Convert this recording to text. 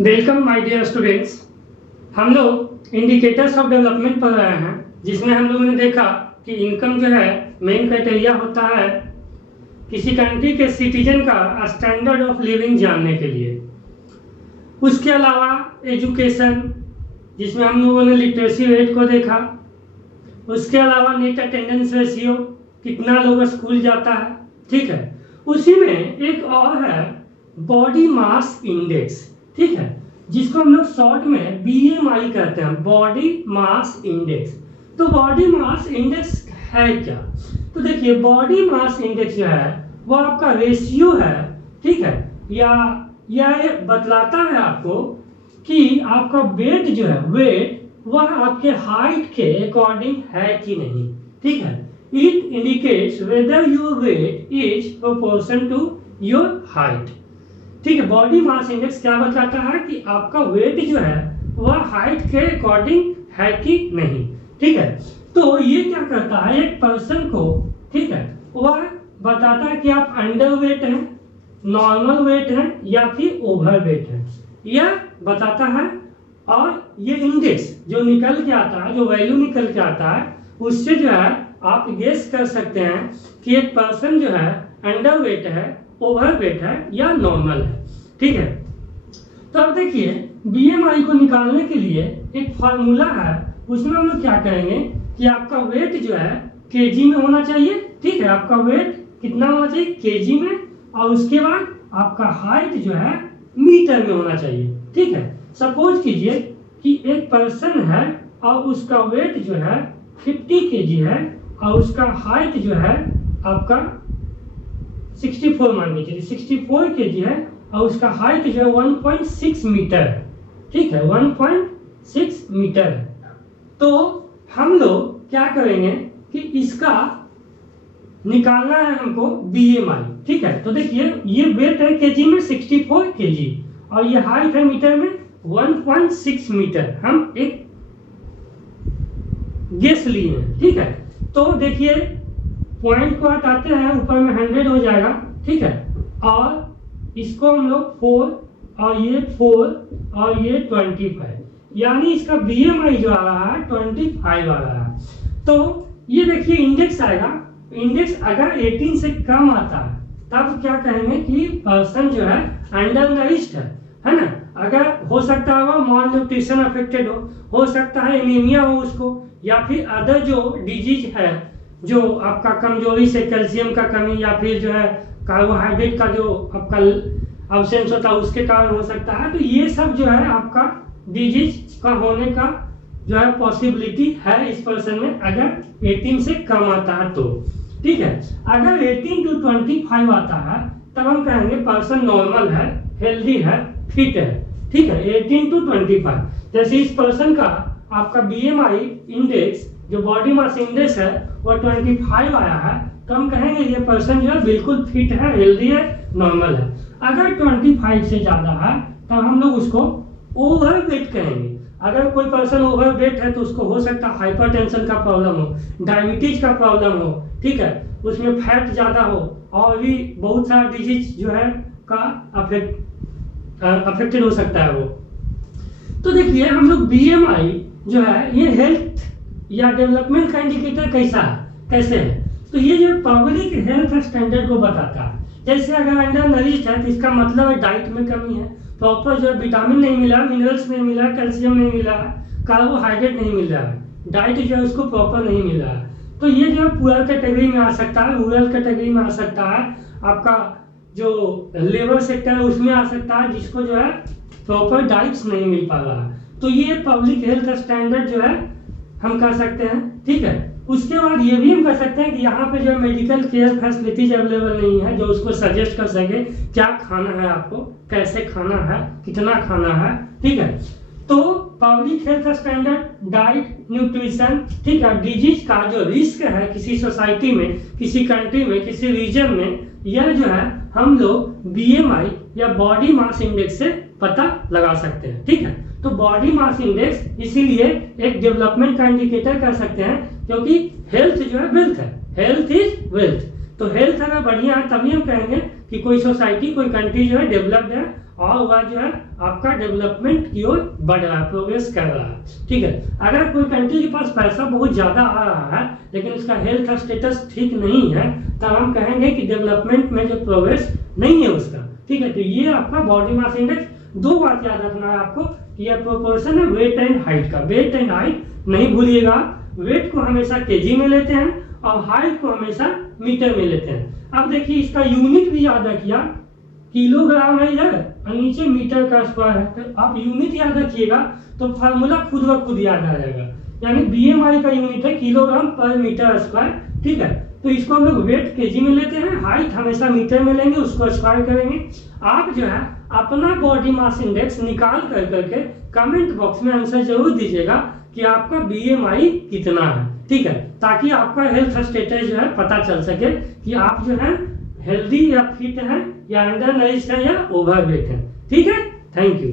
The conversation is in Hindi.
Welcome my dear students. हम लोग इंडिकेटर्स ऑफ डेवलपमेंट पढ़ रहे हैं, जिसमें हम लोगों ने देखा कि इनकम जो है मेन क्राइटेरिया होता है किसी कंट्री के सिटीजन का स्टैंडर्ड ऑफ लिविंग जानने के लिए। उसके अलावा एजुकेशन, जिसमें हम लोगों ने लिटरेसी रेट को देखा। उसके अलावा नेट अटेंडेंस रेशियो, कितना लोग स्कूल जाता है, ठीक है। उसी में एक और है बॉडी मास इंडेक्स, ठीक है, जिसको हम लोग शॉर्ट में BMI कहते हैं, बॉडी मास इंडेक्स। तो बॉडी मास इंडेक्स है क्या? तो देखिए, बॉडी मास इंडेक्स जो है वो आपका रेशियो है, ठीक है, या यह बतलाता है आपको कि आपका वेट जो है, वेट वह आपके हाइट के अकॉर्डिंग है कि नहीं, ठीक है। It indicates whether your weight is proportion to your height, ठीक है। बॉडी मास इंडेक्स क्या बताता है कि आपका वेट जो है वह हाइट के अकॉर्डिंग है कि नहीं, ठीक है। तो ये क्या करता है, एक पर्सन को, ठीक है, वह बताता है कि आप अंडर वेट हैं, नॉर्मल वेट है या फिर ओवर वेट है, यह बताता है। और ये इंडेक्स जो निकल के आता है, जो वैल्यू निकल के आता है, उससे जो है आप गेस कर सकते हैं कि एक पर्सन जो है अंडर वेट है, ओवर वेट है या नॉर्मल है, ठीक है। तो अब देखिए, BMI को निकालने के लिए एक फार्मूला है, उसमें हम लोग क्या करेंगे कि आपका वेट जो है केजी में होना चाहिए, ठीक है। आपका वेट कितना होना चाहिए, केजी में, और उसके बाद आपका हाइट जो है मीटर में होना चाहिए, ठीक है। सपोज कीजिए कि एक पर्सन है और उसका वेट जो है 50 केजी है और उसका हाइट जो है आपका 64 मान लीजिए, 64 केजी है और उसका हाइट जो है 1.6 मीटर है, ठीक है, 1.6 मीटर है। तो हम लोग क्या करेंगे कि इसका निकालना है हमको BMI, ठीक है। तो देखिए, ये वेट है केजी में 64 केजी और ये हाइट है मीटर में 1.6 मीटर। हम एक गेस लिए हैं, ठीक है। तो देखिए, पॉइंट को हटाते हैं, ऊपर में 100 हो जाएगा, ठीक है, और इसको हम लोग 4 और ये 4 और ये 25, यानी इसका BMI जो आ रहा है 25 आ रहा है। तो ये देखिए इंडेक्स आएगा, इंडेक्स अगर 18 से कम आता है तब क्या कहेंगे कि पर्सन जो है अंडर नरिश्ड है ना। अगर हो सकता है वो माल न्यूट्रिशन अफेक्टेड हो सकता है एनीमिया हो उसको, या फिर अदर जो डिजीज है, जो आपका कमजोरी से कैल्शियम का कमी या फिर जो है कार्बोहाइड्रेट का जो आपका अब्सेंस होता है उसके कारण हो सकता है। तो ये सब जो है आपका डिजीज का होने का जो है पॉसिबिलिटी है इस पर्सन में, अगर 18 से कम आता है तो, ठीक है। अगर 18 to 25 आता है तब हम कहेंगे पर्सन नॉर्मल है, हेल्दी है, फिट है, ठीक है। 18 to 25, जैसे इस पर्सन का आपका BMI इंडेक्स जो बॉडी मास इंडेक्स है वो 25 आया है, तो हम कहेंगे ये पर्सन जो है बिल्कुल फिट है, हेल्दी है, नॉर्मल है। अगर 25 से ज्यादा है तब हम लोग उसको ओवर वेट कहेंगे। अगर कोई पर्सन ओवर वेट है तो उसको हो सकता है हाइपरटेंशन का प्रॉब्लम हो, डायबिटीज का प्रॉब्लम हो, ठीक है, उसमें फैट ज्यादा हो, और भी बहुत सारा डिजीज जो है का अफेक्टेड हो सकता है वो। तो देखिए, हम लोग BMI जो है ये हेल्थ या डेवलपमेंट का इंडिकेटर कैसे है, तो ये जो पब्लिक हेल्थ स्टैंडर्ड को बताता है। जैसे अगर अंडर नरिश्ड है तो इसका मतलब है डाइट में कमी है, प्रॉपर जो है विटामिन नहीं मिला, मिनरल्स नहीं मिला, कैल्शियम नहीं मिला, कार्बोहाइड्रेट नहीं मिल रहा है, डाइट जो है उसको प्रॉपर नहीं मिल रहा है। तो ये जो है पुअर कैटेगरी में आ सकता है, रूरल कैटेगरी में आ सकता है, आपका जो लेबर सेक्टर है उसमें आ सकता है, जिसको जो है प्रॉपर डाइट्स नहीं मिल पा रहा है। तो ये पब्लिक हेल्थ स्टैंडर्ड जो है हम कर सकते हैं, ठीक है। उसके बाद ये भी हम कर सकते हैं कि यहाँ पे जो मेडिकल केयर फैसिलिटीज अवेलेबल नहीं है जो उसको सजेस्ट कर सके क्या खाना है आपको, कैसे खाना है, कितना खाना है, ठीक है। तो public health standard, diet, nutrition, ठीक है, डिजीज का जो रिस्क है किसी सोसाइटी में, किसी कंट्री में, किसी रीजन में, यह जो है हम लोग BMI या बॉडी मास इंडेक्स से पता लगा सकते हैं, ठीक है। तो बॉडी मास इंडेक्स इसीलिए एक डेवलपमेंट का इंडिकेटर कर सकते हैं, क्योंकि हेल्थ जो है वेल्थ है, हेल्थ इज वेल्थ। तो हेल्थ अगर बढ़िया है तभी हम कहेंगे कि कोई सोसाइटी, कोई कंट्री जो है डेवलप्ड है और वह जो है आपका डेवलपमेंट की ओर बढ़ रहा है, प्रोग्रेस कर रहा है। ठीक है, अगर कोई कंट्री के पास पैसा बहुत ज़्यादा आ रहा है लेकिन उसका हेल्थ स्टेटस ठीक नहीं है, तब हम कहेंगे कि डेवलपमेंट में जो प्रोग्रेस नहीं है उसका। ठीक है, तो ये आपका बॉडी मास इंडेक्स, दो बात याद रखना है आपको कि यह प्रोपोर्शन है वेट एंड हाइट का। वेट एंड हाइट नहीं भूलिएगा, वेट को हमेशा केजी में लेते हैं और हाइट को हमेशा मीटर में लेते हैं। अब देखिए इसका यूनिट भी याद रखिए, किलोग्राम है इधर और नीचे मीटर का स्क्वायर है, तो आप यूनिट याद रखिएगा तो फार्मूला खुद ब खुद याद आ जाएगा। यानी बीएमआई का यूनिट है किलोग्राम पर मीटर स्क्वायर। ठीक है, तो इसको हम लोग वेट केजी में लेते हैं, हाइट हमेशा मीटर में लेंगे, उसको स्क्वायर करेंगे। आप जो है अपना बॉडी मास इंडेक्स निकाल कर करके कमेंट बॉक्स में आंसर जरूर दीजिएगा कि आपका बीएमआई कितना है। ठीक है, ताकि आपका हेल्थ स्टेटस जो है पता चल सके कि आप जो है हेल्दी या फिट हैं या अंडर नरिश्ड है या ओवरवेट है। ठीक है, थैंक यू।